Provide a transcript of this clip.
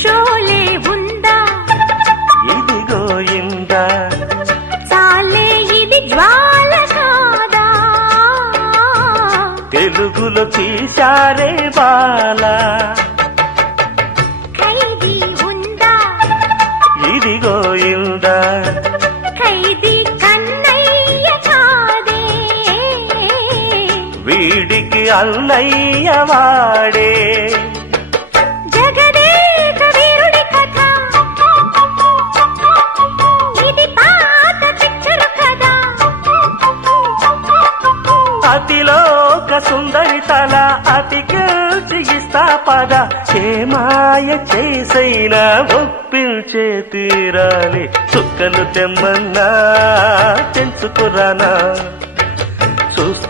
షోలే ఉందా ఇదిగో ఇందా చాలే ఇది జ్వాల కాదా తెలుగులో తీశారే బాలా ఖైదీ ఉందా ఇదిగో ఇందా ఖైదీ కన్నయ్య కాదే వీడికి అన్నయ్య వాడే జగదేక వీరుడి కథ ఇది పాత పిక్చరు కదా అతిలోక సుందరి తల అతికిల్చి ఇస్తా పద మాయ చేసైనా ఒప్పించే తీరాలి చుక్కలు తెమ్మన్నా తెంచుకురానా చూస్తా